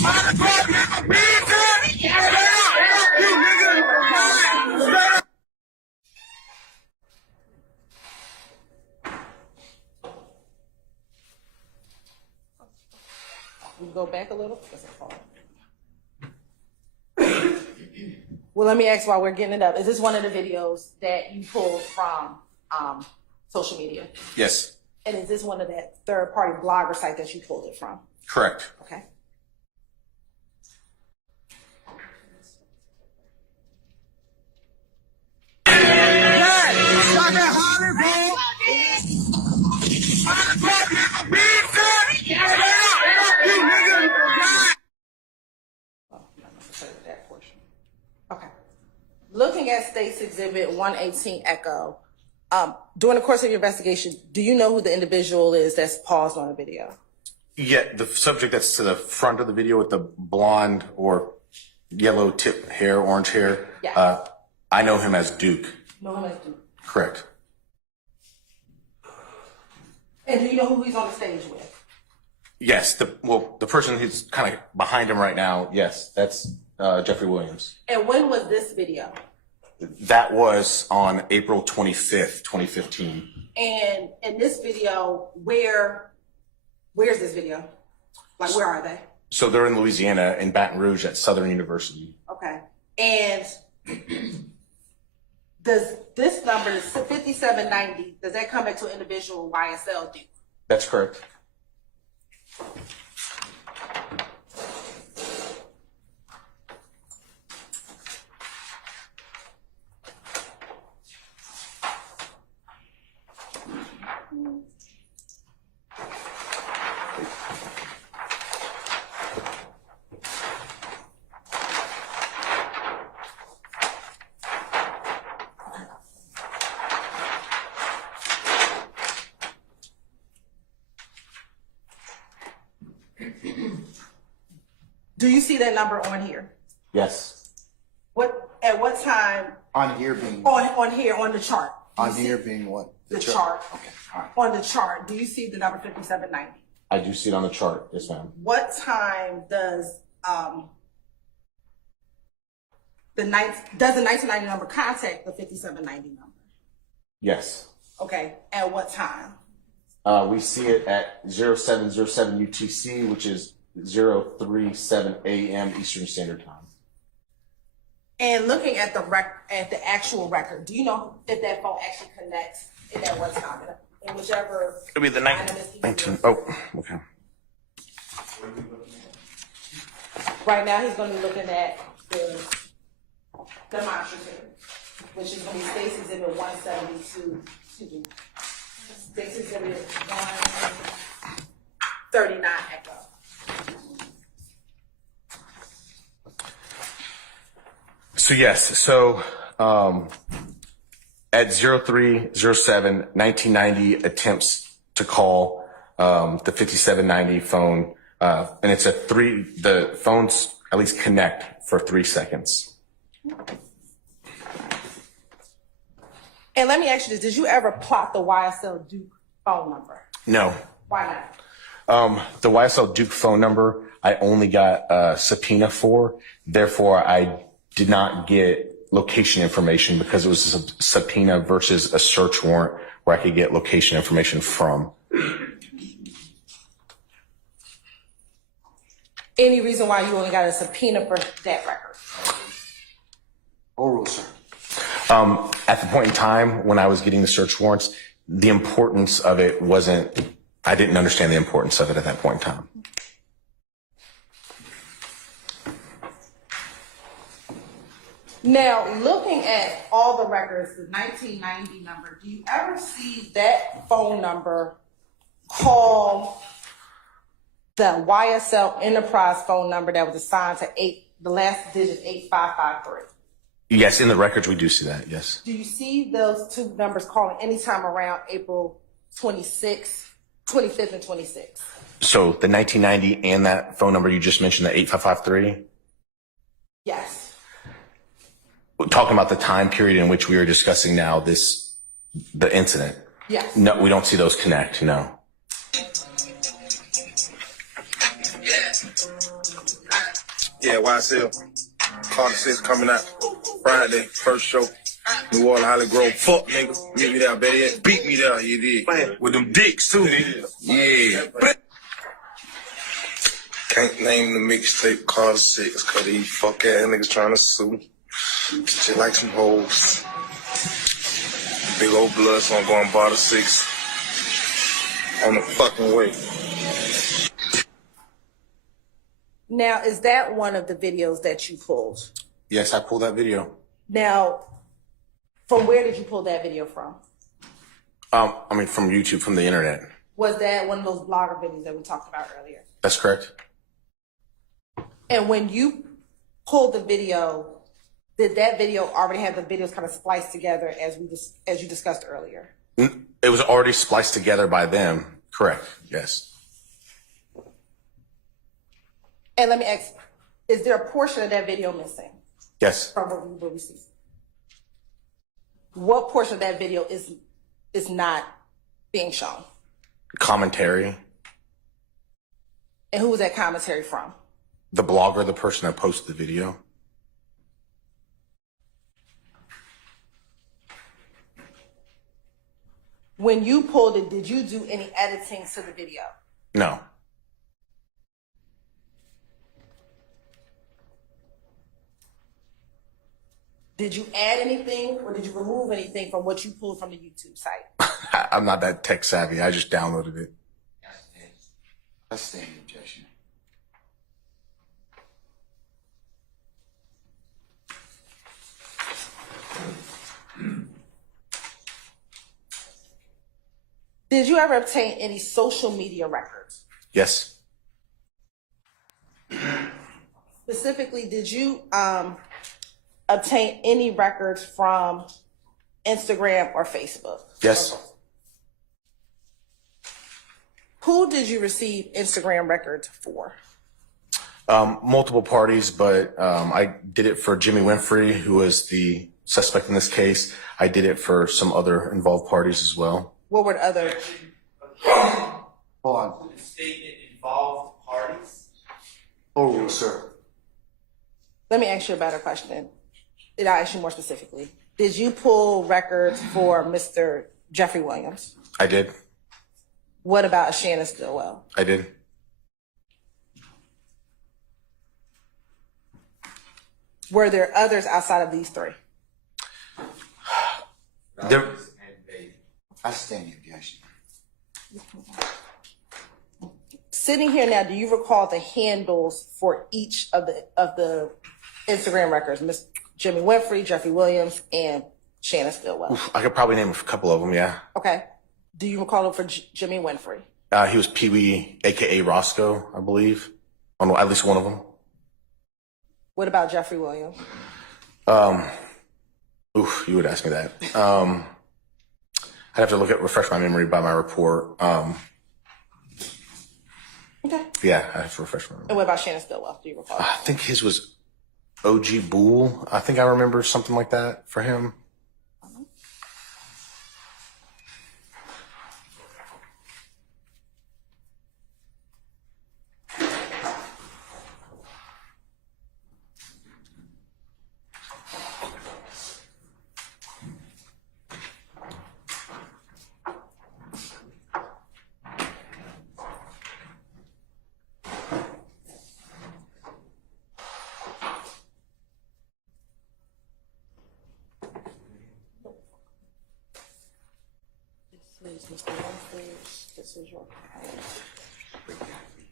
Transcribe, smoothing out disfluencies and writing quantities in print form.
Go back a little. Well, let me ask while we're getting it up. Is this one of the videos that you pulled from social media? Yes. And is this one of that third-party blogger site that you pulled it from? Correct. Okay. Okay. Looking at State's Exhibit 118 Echo, during the course of your investigation, do you know who the individual is that's paused on the video? Yeah, the subject that's to the front of the video with the blonde or yellow tip hair, orange hair. Yes. I know him as Duke. Know him as Duke. Correct. And do you know who he's on the stage with? Yes. The person who's kind of behind him right now. Yes, that's Jeffrey Williams. And when was this video? That was on April 25th, 2015. And in this video, where's this video? Like, where are they? So they're in Louisiana, in Baton Rouge at Southern University. Okay. And does this number, 5790, does that come back to an individual YSL Duke? That's correct. Do you see that number on here? Yes. At what time? On here being on here on the chart. On here being what? The chart. Okay. All right. On the chart, do you see the number 5790? I do see it on the chart. Yes, ma'am. What time does the 1990 number contact the 5790 number? Yes. Okay. At what time? We see it at 0707 UTC, which is 037 a.m. Eastern Standard Time. And looking at the actual record, do you know if that phone actually connects in that one time? In whichever. It'll be the 19. Oh, okay. Right now, he's going to be looking at the demonstrative, which is going to be State's Exhibit 172. Excuse me. State's Exhibit 139 Echo. So yes, at 0307 1990 attempts to call the 5790 phone, and it's the phones at least connect for 3 seconds. And let me ask you this: did you ever plot the YSL Duke phone number? No. Why not? The YSL Duke phone number I only got a subpoena for, therefore I did not get location information because it was a subpoena versus a search warrant where I could get location information from. Any reason why you only got a subpoena for that record? Oral, sir. At the point in time when I was getting the search warrants, the importance of it I didn't understand the importance of it at that point in time. Now, looking at all the records, the 1990 number, do you ever see that phone number call the YSL Enterprise phone number that was assigned to the last digit 8553? Yes, in the records we do see that, yes. Do you see those two numbers calling anytime around April 25th and 26th? So the 1990 and that phone number you just mentioned, the 8553? Yes. Talking about the time period in which we are discussing now the incident. Yes. No, we don't see those connect, no. Yeah. I Yeah, YSL. Carter 6 coming out Friday, first show. New Orleans, Holly Grove. Fuck, nigga. Meet me there, better yet. Beat me there, you did. Man, with them dicks, too. Yeah. Can't name the mixtape Carter 6 cause these fuck ass niggas trying to sue. Shit like some hoes. Big old blood, so I'm going Barter 6. On the fucking way. Now, is that one of the videos that you pulled? Yes, I pulled that video. Now, from where did you pull that video from? I mean, from YouTube, from the internet. Was that one of those blogger videos that we talked about earlier? That's correct. And when you pulled the video, did that video already have the videos kind of spliced together as you discussed earlier? It was already spliced together by them. Correct. Yes. And let me ask, is there a portion of that video missing? Yes. From what we see? What portion of that video is not being shown? Commentary. And who was that commentary from? The blogger, the person that posted the video. When you pulled it, did you do any editing to the video? No. Did you add anything or did you remove anything from what you pulled from the YouTube site? I'm not that tech savvy. I just downloaded it. That's standing objection. Did you ever obtain any social media records? Yes. Specifically, did you obtain any records from Instagram or Facebook? Yes. Who did you receive Instagram records for? Multiple parties, but I did it for Jimmy Winfrey, who was the suspect in this case. I did it for some other involved parties as well. What were the other? Hold on. The statement involved parties. Oh, sir. Let me ask you a better question. I'll ask you more specifically. Did you pull records for Mr. Jeffrey Williams? I did. What about Shannon Stillwell? I did. Were there others outside of these three? There, I stand the objection. Sitting here now, do you recall the handles for each of the Instagram records? Miss Jimmy Winfrey, Jeffrey Williams, and Shannon Stillwell. I could probably name a couple of them, yeah. Okay. Do you recall it for Jimmy Winfrey? He was Pee Wee, a.k.a. Roscoe, I believe. On at least one of them. What about Jeffrey Williams? You would ask me that. I'd have to refresh my memory by my report. Okay. Yeah, I have to refresh my memory. And what about Shannon Stillwell? Do you recall? I think his was OG Bull. I think I remember something like that for him. This is Mr. Winfrey. This is your client.